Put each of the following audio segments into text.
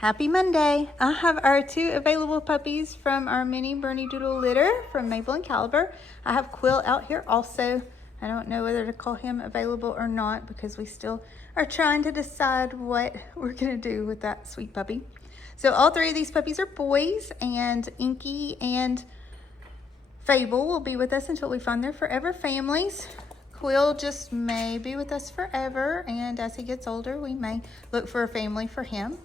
Happy Monday. I have our 2 available puppies from our mini Bernedoodle litter from Mabel and Caliber. I have Quill out here also. I don't know whether to call him available or not because we still are trying to decide what we're gonna do with that sweet puppy. So all 3 of these puppies are boys, and Inky and Fable will be with us until we find their forever families. Quill just may be with us forever, and as he gets older, we may look for a family for him.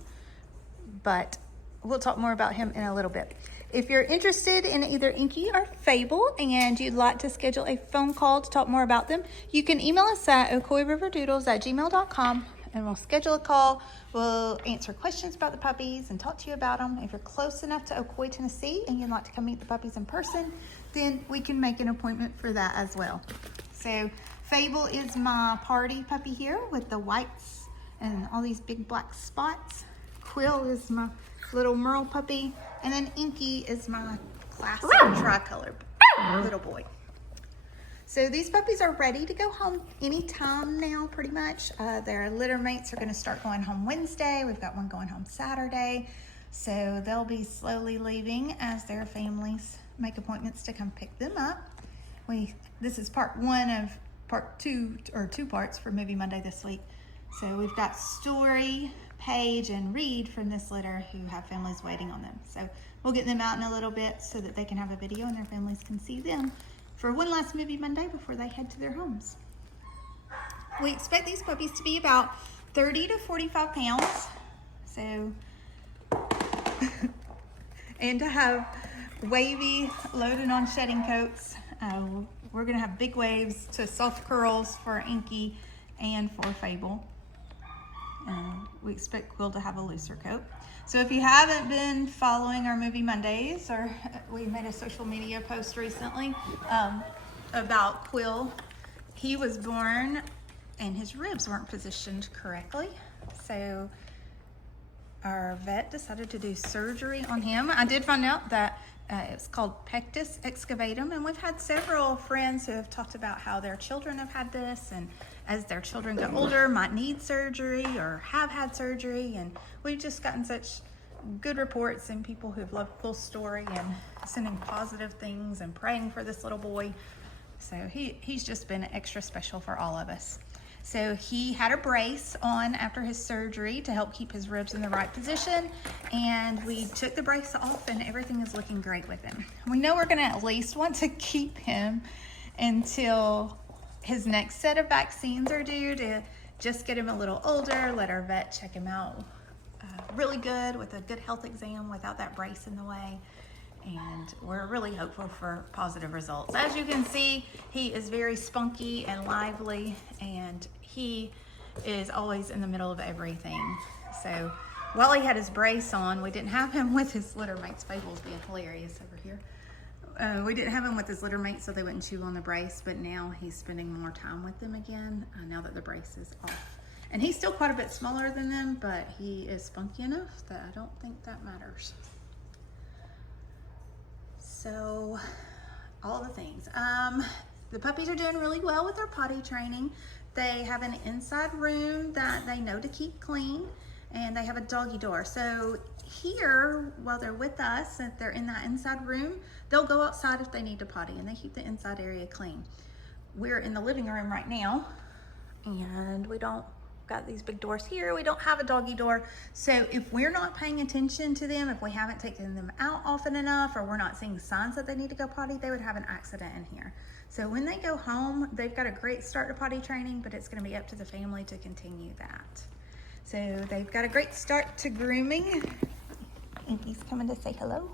But we'll talk more about him in a little bit. If you're interested in either Inky or Fable and you'd like to schedule a phone call to talk more about them, you can email us at ocoeeriverdoodles@gmail.com and we'll schedule a call. We'll answer questions about the puppies and talk to you about them. If you're close enough to Ocoee, Tennessee, and you'd like to come meet the puppies in person, then we can make an appointment for that as well. So Fable is my party puppy here with the whites and all these big black spots. Quill is my little Merle puppy, and then Inky is my classic tricolor little boy. So these puppies are ready to go home anytime now, pretty much. Their litter mates are going to start going home Wednesday. We've got one going home Saturday. So they'll be slowly leaving as their families make appointments to come pick them up. This is part 1 of part 2, or 2 parts for Movie Monday this week. So we've got Story, Paige, and Reed from this litter who have families waiting on them. So we'll get them out in a little bit so that they can have a video and their families can see them for one last Movie Monday before they head to their homes. We expect these puppies to be about 30 to 45 pounds. So, and to have wavy, loaded on shedding coats. We're gonna have big waves to soft curls for Inky and for Fable. We expect Quill to have a looser coat. So if you haven't been following our Movie Mondays, or we made a social media post recently about Quill, he was born and his ribs weren't positioned correctly. So our vet decided to do surgery on him. I did find out that it's called pectus excavatum, and we've had several friends who have talked about how their children have had this, and as their children get older might need surgery or have had surgery, and we've just gotten such good reports and people who've loved Quill's story and sending positive things and praying for this little boy. So he's just been extra special for all of us. So he had a brace on after his surgery to help keep his ribs in the right position, and we took the brace off and everything is looking great with him. We know we're gonna at least want to keep him until his next set of vaccines are due, to just get him a little older, let our vet check him out really good with a good health exam without that brace in the way. And we're really hopeful for positive results. As you can see, he is very spunky and lively, and he is always in the middle of everything. So while he had his brace on, we didn't have him with his litter mates. Fable's being hilarious over here. We didn't have him with his litter mates so they wouldn't chew on the brace, but now he's spending more time with them again now that the brace is off. And he's still quite a bit smaller than them, but he is spunky enough that I don't think that matters. So, all the things. The puppies are doing really well with their potty training. They have an inside room that they know to keep clean, and they have a doggy door. So here, while they're with us, if they're in that inside room, they'll go outside if they need to potty, and they keep the inside area clean. We're in the living room right now, and we don't got these big doors here. We don't have a doggy door. So if we're not paying attention to them, if we haven't taken them out often enough, or we're not seeing signs that they need to go potty, they would have an accident in here. So when they go home, they've got a great start to potty training, but it's gonna be up to the family to continue that. So they've got a great start to grooming. Inky's coming to say hello.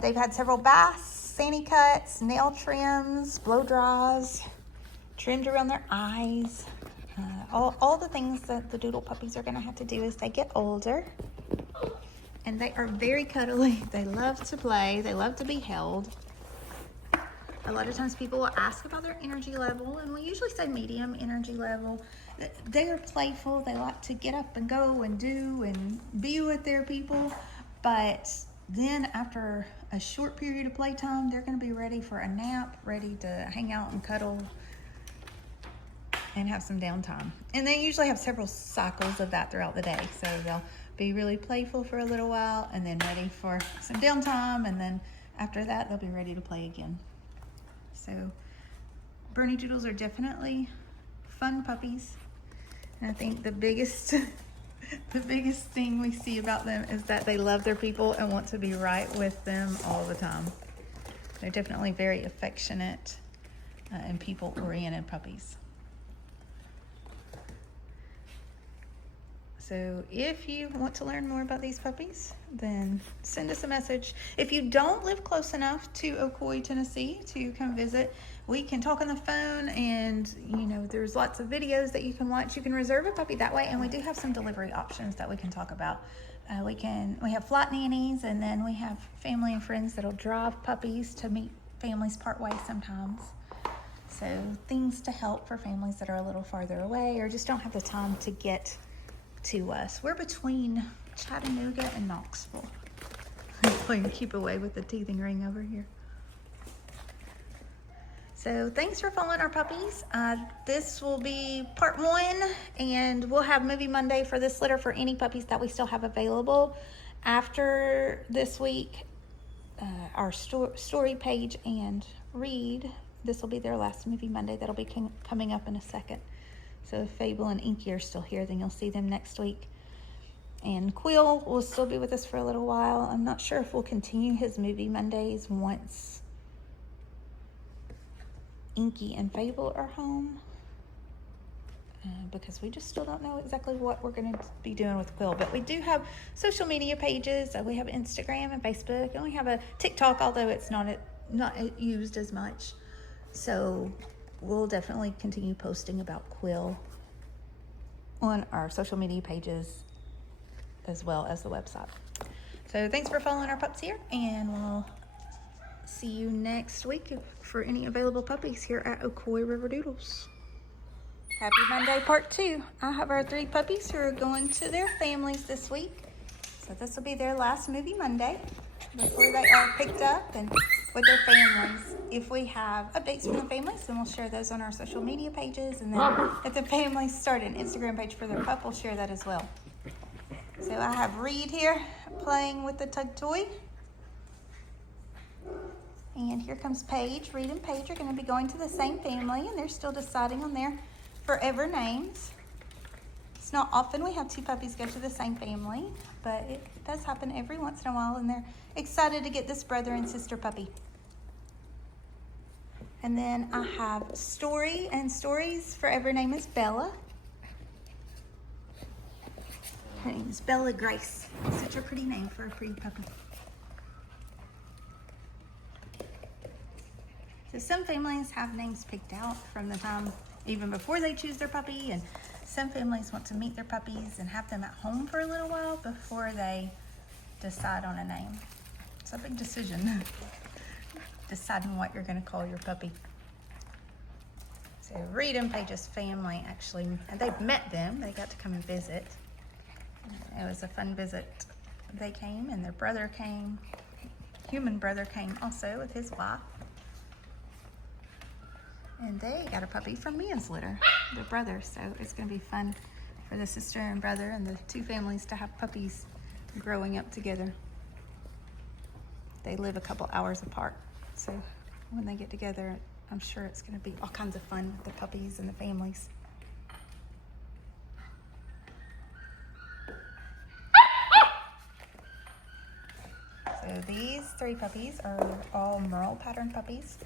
They've had several baths, sani cuts, nail trims, blow dries, trimmed around their eyes. All the things that the Doodle puppies are going to have to do as they get older. And they are very cuddly. They love to play. They love to be held. A lot of times people will ask about their energy level, and we usually say medium energy level. They are playful. They like to get up and go and do and be with their people. But then after a short period of playtime, they're going to be ready for a nap, ready to hang out and cuddle and have some downtime. And they usually have several cycles of that throughout the day. So they'll be really playful for a little while, and then ready for some downtime, and then after that they'll be ready to play again. So Bernie Doodles are definitely fun puppies, and I think the biggest the biggest thing we see about them is that they love their people and want to be right with them all the time. They're definitely very affectionate and people-oriented puppies. So if you want to learn more about these puppies, then send us a message. If you don't live close enough to Ocoee, Tennessee to come visit, we can talk on the phone, and there's lots of videos that you can watch. You can reserve a puppy that way, and we do have some delivery options that we can talk about. We have flight nannies, and then we have family and friends that'll drive puppies to meet families part way sometimes. So things to help for families that are a little farther away or just don't have the time to get to us. We're between Chattanooga and Knoxville. I can keep away with the teething ring over here. So thanks for following our puppies. This will be part 1, and we'll have Movie Monday for this litter for any puppies that we still have available. After this week, our story page and Reed, this will be their last Movie Monday. That'll be coming up in a second. So if Fable and Inky are still here, then you'll see them next week. And Quill will still be with us for a little while. I'm not sure if we'll continue his Movie Mondays once Inky and Fable are home, because we just still don't know exactly what we're going to be doing with Quill. But we do have social media pages. We have Instagram and Facebook, and we have a TikTok, although it's not used as much. So we'll definitely continue posting about Quill on our social media pages as well as the website. So thanks for following our pups here, and we'll see you next week for any available puppies here at Ocoee River Doodles. Happy Monday part 2. I have our 3 puppies who are going to their families this week. So this will be their last Movie Monday before they are picked up and with their families. If we have updates from the families, then we'll share those on our social media pages. And then if the families start an Instagram page for their pup, we'll share that as well. So I have Reed here playing with the tug toy. And here comes Paige. Reed and Paige are going to be going to the same family, and they're still deciding on their forever names. It's not often we have 2 puppies go to the same family, but it does happen every once in a while, and they're excited to get this brother and sister puppy. And then I have Story, and Story's forever name is Bella. Her name is Bella Grace. Such a pretty name for a pretty puppy. So some families have names picked out from the time even before they choose their puppy, and some families want to meet their puppies and have them at home for a little while before they decide on a name. It's a big decision, deciding what you're going to call your puppy. So Reed and Paige's family actually, and they've met them. They got to come and visit. It was a fun visit. They came, and their brother came. Human brother came also with his wife. And they got a puppy from Mia's litter, their brother. So it's going to be fun for the sister and brother and the 2 families to have puppies growing up together. They live a couple hours apart. So when they get together, I'm sure it's going to be all kinds of fun with the puppies and the families. So these 3 puppies are all Merle pattern puppies.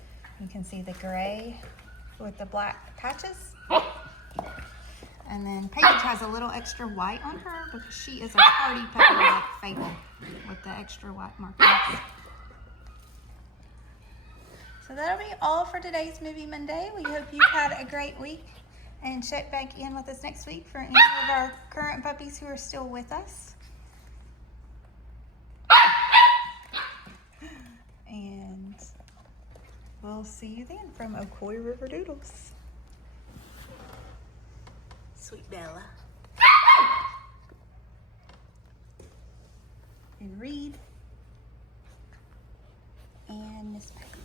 You can see the gray with the black patches. And then Paige has a little extra white on her because she is a hardy puppy like Fable with the extra white markings. So that'll be all for today's Movie Monday. We hope you've had a great week, and check back in with us next week for any of our current puppies who are still with us. And we'll see you then from Ocoee River Doodles. Sweet Bella. And Reed. And Miss Mabel.